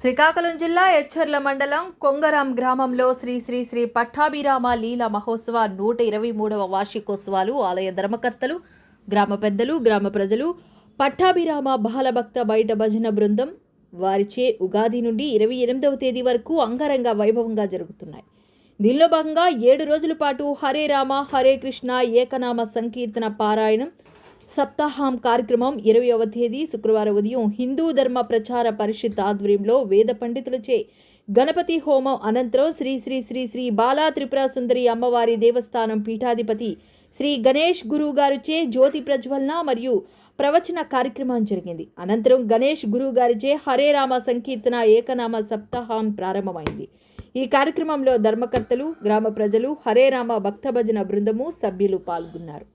శ్రీకాకుళం జిల్లా ఎచ్చర్ల మండలం కొంగరాం గ్రామంలో శ్రీ శ్రీ శ్రీ పట్టాభిరామ లీల మహోత్సవ 123వ వార్షికోత్సవాలు ఆలయ ధర్మకర్తలు, గ్రామ పెద్దలు, గ్రామ ప్రజలు, పట్టాభిరామ బాలభక్త బయట భజన బృందం వారిచే ఉగాది నుండి 28వ తేదీ వరకు అంగరంగ వైభవంగా జరుగుతున్నాయి. దీనిలో భాగంగా 7 రోజుల పాటు హరే రామ హరే కృష్ణ ఏకనామ సంకీర్తన పారాయణం సప్తాహం కార్యక్రమం 20వ తేదీ శుక్రవారం ఉదయం హిందూ ధర్మ ప్రచార పరిషత్ ఆధ్వర్యంలో వేద పండితులచే గణపతి హోమం అనంతరం శ్రీ శ్రీ శ్రీ శ్రీ బాలా త్రిపుర సుందరి అమ్మవారి దేవస్థానం పీఠాధిపతి శ్రీ గణేష్ గురువు గారిచే జ్యోతి ప్రజ్వలన మరియు ప్రవచన కార్యక్రమం జరిగింది. అనంతరం గణేష్ గురువు గారిచే హరే రామ సంకీర్తన ఏకనామ సప్తాహం ప్రారంభమైంది. ఈ కార్యక్రమంలో ధర్మకర్తలు, గ్రామ ప్రజలు, హరే రామ భక్త భజన బృందము సభ్యులు పాల్గొన్నారు.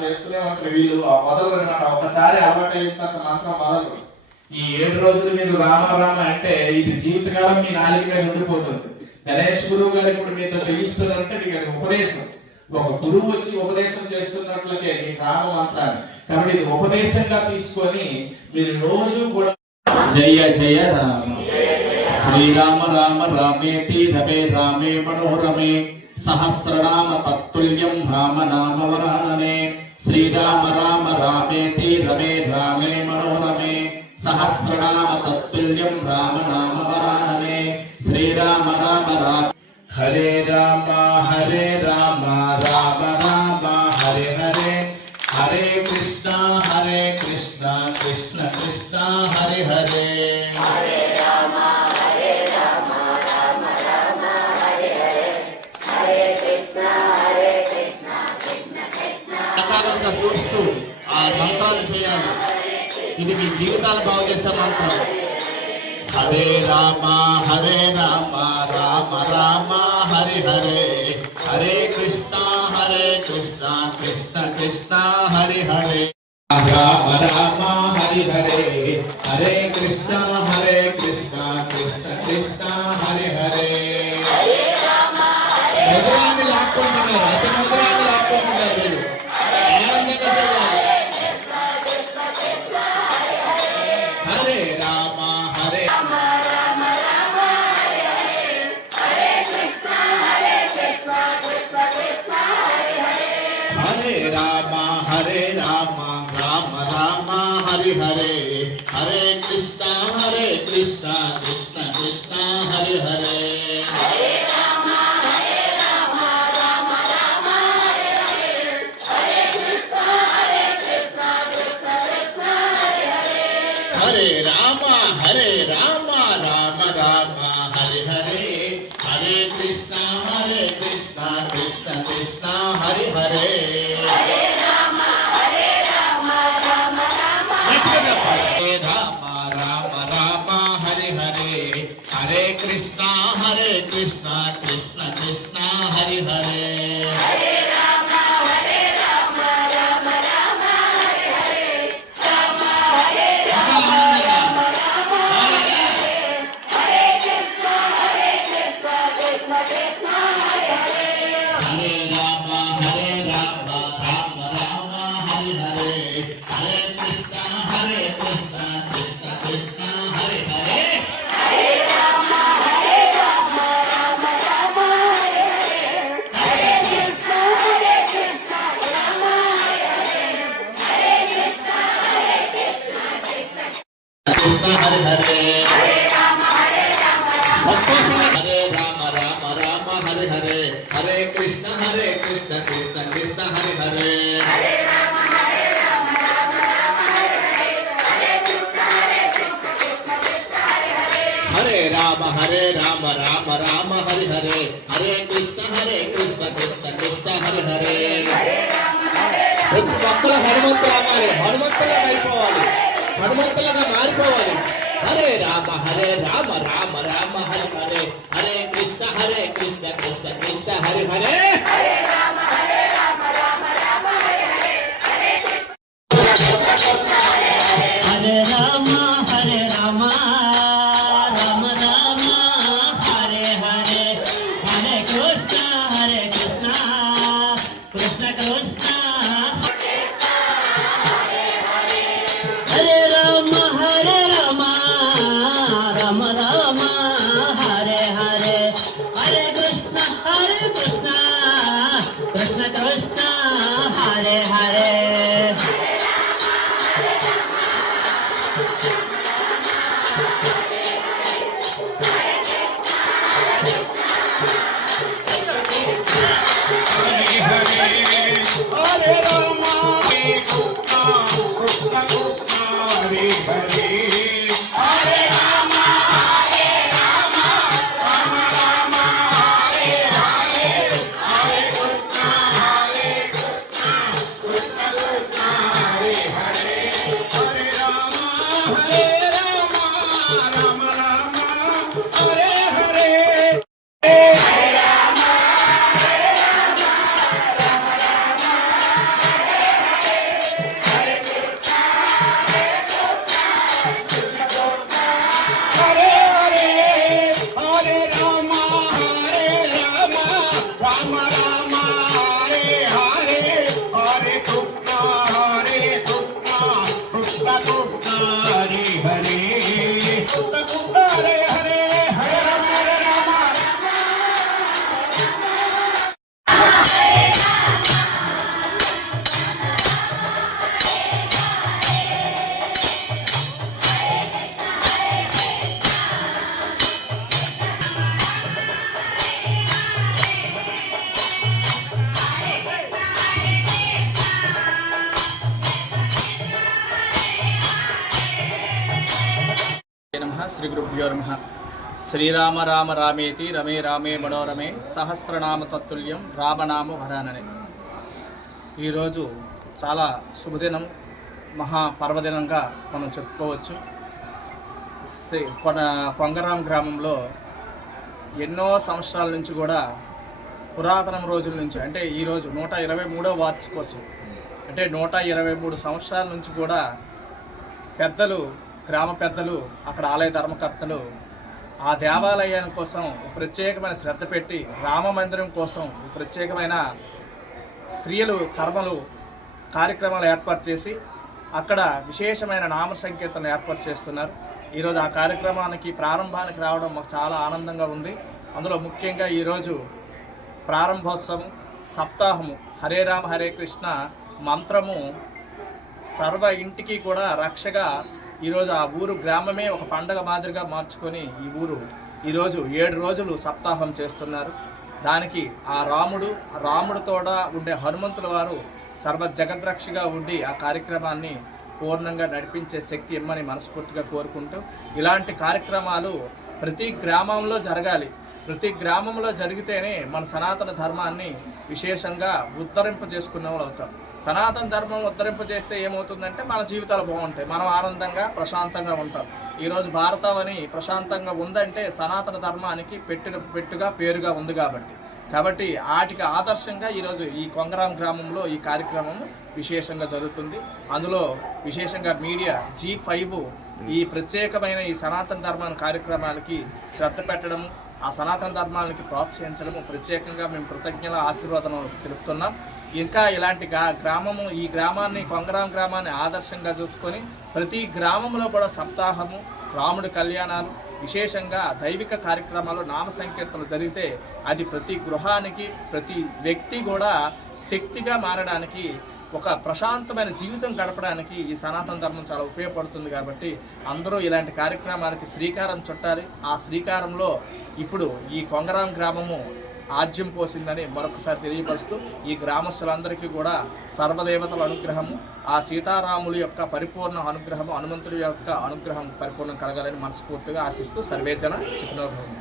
చేసుకునే వీళ్ళు మొదలు అనమాట. ఒకసారి అలవాటు అయిన మంత్రం మొదలు ఈ 7 రోజులు మీరు రామ రామ అంటే ఇది జీవితకాలం మీ నాలుగు మీద ఉండిపోతుంది. గణేష్ గురువు గారు ఇప్పుడు మీతో చేయిస్తున్నారంటే మీకు అది ఉపదేశం. ఒక గురువు వచ్చి ఉపదేశం చేస్తున్నట్లకే మీ రామ మంత్రాన్ని, కాబట్టి ఇది ఉపదేశంగా తీసుకొని మీరు రోజు కూడా జయ జయ రామ శ్రీరామ రామ రామేతి రమే రామే మనోరమే సహస్రనామ తత్తుల్యం రామ నామ వరాననే శ్రీరామ రామ రామేతి రమే రామే మనోరమే సహస్రనామ తత్తుల్యం రామ నామ వరాననే శ్రీరామ రామ రామ హరే రామ రామ రామ హరే హరే హరే కృష్ణ కృష్ణ కృష్ణ హరే హరే చూస్తూ ఆ మంత్రాలు చేయాలి. ఇది మీ జీవితాలు బాగు చేసే మంత్రం. హరే రామ రామ రామ హరే హరే హరే కృష్ణ కృష్ణ కృష్ణ హరే హరే రామ రామ హరి హరే హరే కృష్ణ కృష్ణ కృష్ణ హరే హరే మొదలాన్ని లాక్కుంటున్నారు. అతి మొదలాన్ని లాక్కుంటున్నారు మీరు. హరే రామ హరే హరే రామ రామ హరే రామ రామ రామ హరి హరే హరే కృష్ణ కృష్ణ కృష్ణ హరి హరే హరే రామ రామ రామ హరే హరే హరే కృష్ణ కృష్ణ కృష్ణ హరి హరే హరే రామ రామ రామ హరి హరే హరే కృష్ణ కృష్ణ కృష్ణ హరి హరే హరే రామ రామ రామ రామ హరి హరే హరే కృష్ణ కృష్ణ కృష్ణ హరి హరే హరే రామ రామ రామ హరి హరే రామ హరే రామ రామ హరి హరే హరే కృష్ణ కృష్ణ కృష్ణ హరి హరే హరే రామ రామ రామ హరి హరే హరే కృష్ణ కృష్ణ కృష్ణ హరి హరే హరే రామ రామ రామ హరి హరే హరే కృష్ణ కృష్ణ రామ హరి హరే హరే కృష్ణ కృష్ణ హరి హరే హరే రామ హరే రామ రామ హరి హరే హరే కృష్ణ కృష్ణ కృష్ణ హరి హరే హరే రామ రామ రామ హరి హరే హరే కృష్ణ కృష్ణ హరే రామ రామ హరి హరే హరే కృష్ణ కృష్ణ హరి హరే ప్రతి భక్తుల హనుమంతులు అవ్వాలి, హనుమంతులుగా అయిపోవాలి, హనుమంతులుగా మారిపోవాలి. హరే రామ రామ రామ హరి హరే హరే కృష్ణ కృష్ణ కృష్ణ హరి హరే హరే రామ రామ రామ హరి హరే హరే కృష్ణ హరే రామ రామ రామ హరే హరే హరే కృష్ణ కృష్ణ కృష్ణ హరే రామ రామ రామ హరే హరే హరే కృష్ణ కృష్ణ కృష్ణ హరే హరే శ్రీ గురుభ్యో నమః. శ్రీరామ రామ రామేతి రమే రామే మనోరమే సహస్రనామ తత్తుల్యం రామనామ వరాననే. ఈరోజు చాలా శుభదినం, మహాపర్వదినంగా మనం చెప్పుకోవచ్చు. కొంగరాం గ్రామంలో ఎన్నో సంవత్సరాల నుంచి కూడా పురాతనం రోజుల నుంచి, అంటే ఈరోజు 123వ వార్షికోత్సవం, అంటే 123 సంవత్సరాల నుంచి కూడా పెద్దలు, గ్రామ పెద్దలు, అక్కడ ఆలయ ధర్మకర్తలు ఆ దేవాలయం కోసం ప్రత్యేకమైన శ్రద్ధ పెట్టి రామ మందిరం కోసం ప్రత్యేకమైన క్రియలు, కర్మలు, కార్యక్రమాలు ఏర్పాటు చేసి అక్కడ విశేషమైన నామ సంకీర్తనలు ఏర్పాటు చేస్తున్నారు. ఈరోజు ఆ కార్యక్రమానికి ప్రారంభానికి రావడం మాకు చాలా ఆనందంగా ఉంది. అందులో ముఖ్యంగా ఈరోజు ప్రారంభోత్సవం, సప్తాహము, హరే రామ హరే కృష్ణ మంత్రము సర్వ ఇంటికి కూడా రక్షగా ఈరోజు ఆ ఊరు గ్రామమే ఒక పండగ మాదిరిగా మార్చుకొని ఈ ఊరు ఈరోజు 7 రోజులు సప్తాహం చేస్తున్నారు. దానికి ఆ రాముడితోడ ఉండే హనుమంతుల వారు సర్వ జగద్రక్షగా ఉండి ఆ కార్యక్రమాన్ని పూర్ణంగా నడిపించే శక్తి ఇమ్మని మనస్ఫూర్తిగా కోరుకుంటూ, ఇలాంటి కార్యక్రమాలు ప్రతి గ్రామంలో జరగాలి. ప్రతి గ్రామంలో జరిగితేనే మన సనాతన ధర్మాన్ని విశేషంగా ఉద్ధరింప చేసుకునే వాళ్ళు అవుతాం. సనాతన ధర్మం ఉద్ధరింప చేస్తే ఏమవుతుందంటే మన జీవితాలు బాగుంటాయి, మనం ఆనందంగా ప్రశాంతంగా ఉంటాం. ఈరోజు భారతం అని ప్రశాంతంగా ఉందంటే సనాతన ధర్మానికి పెట్టుగా పేరుగా ఉంది కాబట్టి వాటికి ఆదర్శంగా ఈరోజు ఈ కొంగరాం గ్రామంలో ఈ కార్యక్రమం విశేషంగా జరుగుతుంది. అందులో విశేషంగా మీడియా G5 ఈ ప్రత్యేకమైన ఈ సనాతన ధర్మ కార్యక్రమాలకి శ్రద్ధ పెట్టడం, ఆ సనాతన ధర్మాలకి ప్రోత్సహించడము ప్రత్యేకంగా మేము కృతజ్ఞతల ఆశీర్వాదం తెలుపుతున్నాం. ఇంకా ఇలాంటి ఈ గ్రామాన్ని కొంగరాం గ్రామాన్ని ఆదర్శంగా చూసుకొని ప్రతి గ్రామంలో కూడా సప్తాహము, రాముడి కళ్యాణాలు, విశేషంగా దైవిక కార్యక్రమాలు, నామ సంకీర్తనలు జరిగితే అది ప్రతి గృహానికి ప్రతి వ్యక్తి కూడా శక్తిగా మారడానికి, ఒక ప్రశాంతమైన జీవితం గడపడానికి ఈ సనాతన ధర్మం చాలా ఉపయోగపడుతుంది. కాబట్టి అందరూ ఇలాంటి కార్యక్రమాలకి శ్రీకారం చుట్టాలి. ఆ శ్రీకారంలో ఇప్పుడు ఈ కొంగరాం గ్రామము ఆజ్యం పోసిందని మరొకసారి తెలియపరుస్తూ, ఈ గ్రామస్తులందరికీ కూడా సర్వదేవతల అనుగ్రహము, ఆ సీతారాముల యొక్క పరిపూర్ణ అనుగ్రహము, హనుమంతుడి యొక్క అనుగ్రహం పరిపూర్ణం కలగాలని మనస్ఫూర్తిగా ఆశిస్తూ సర్వేజన సుఖినో భవంతు.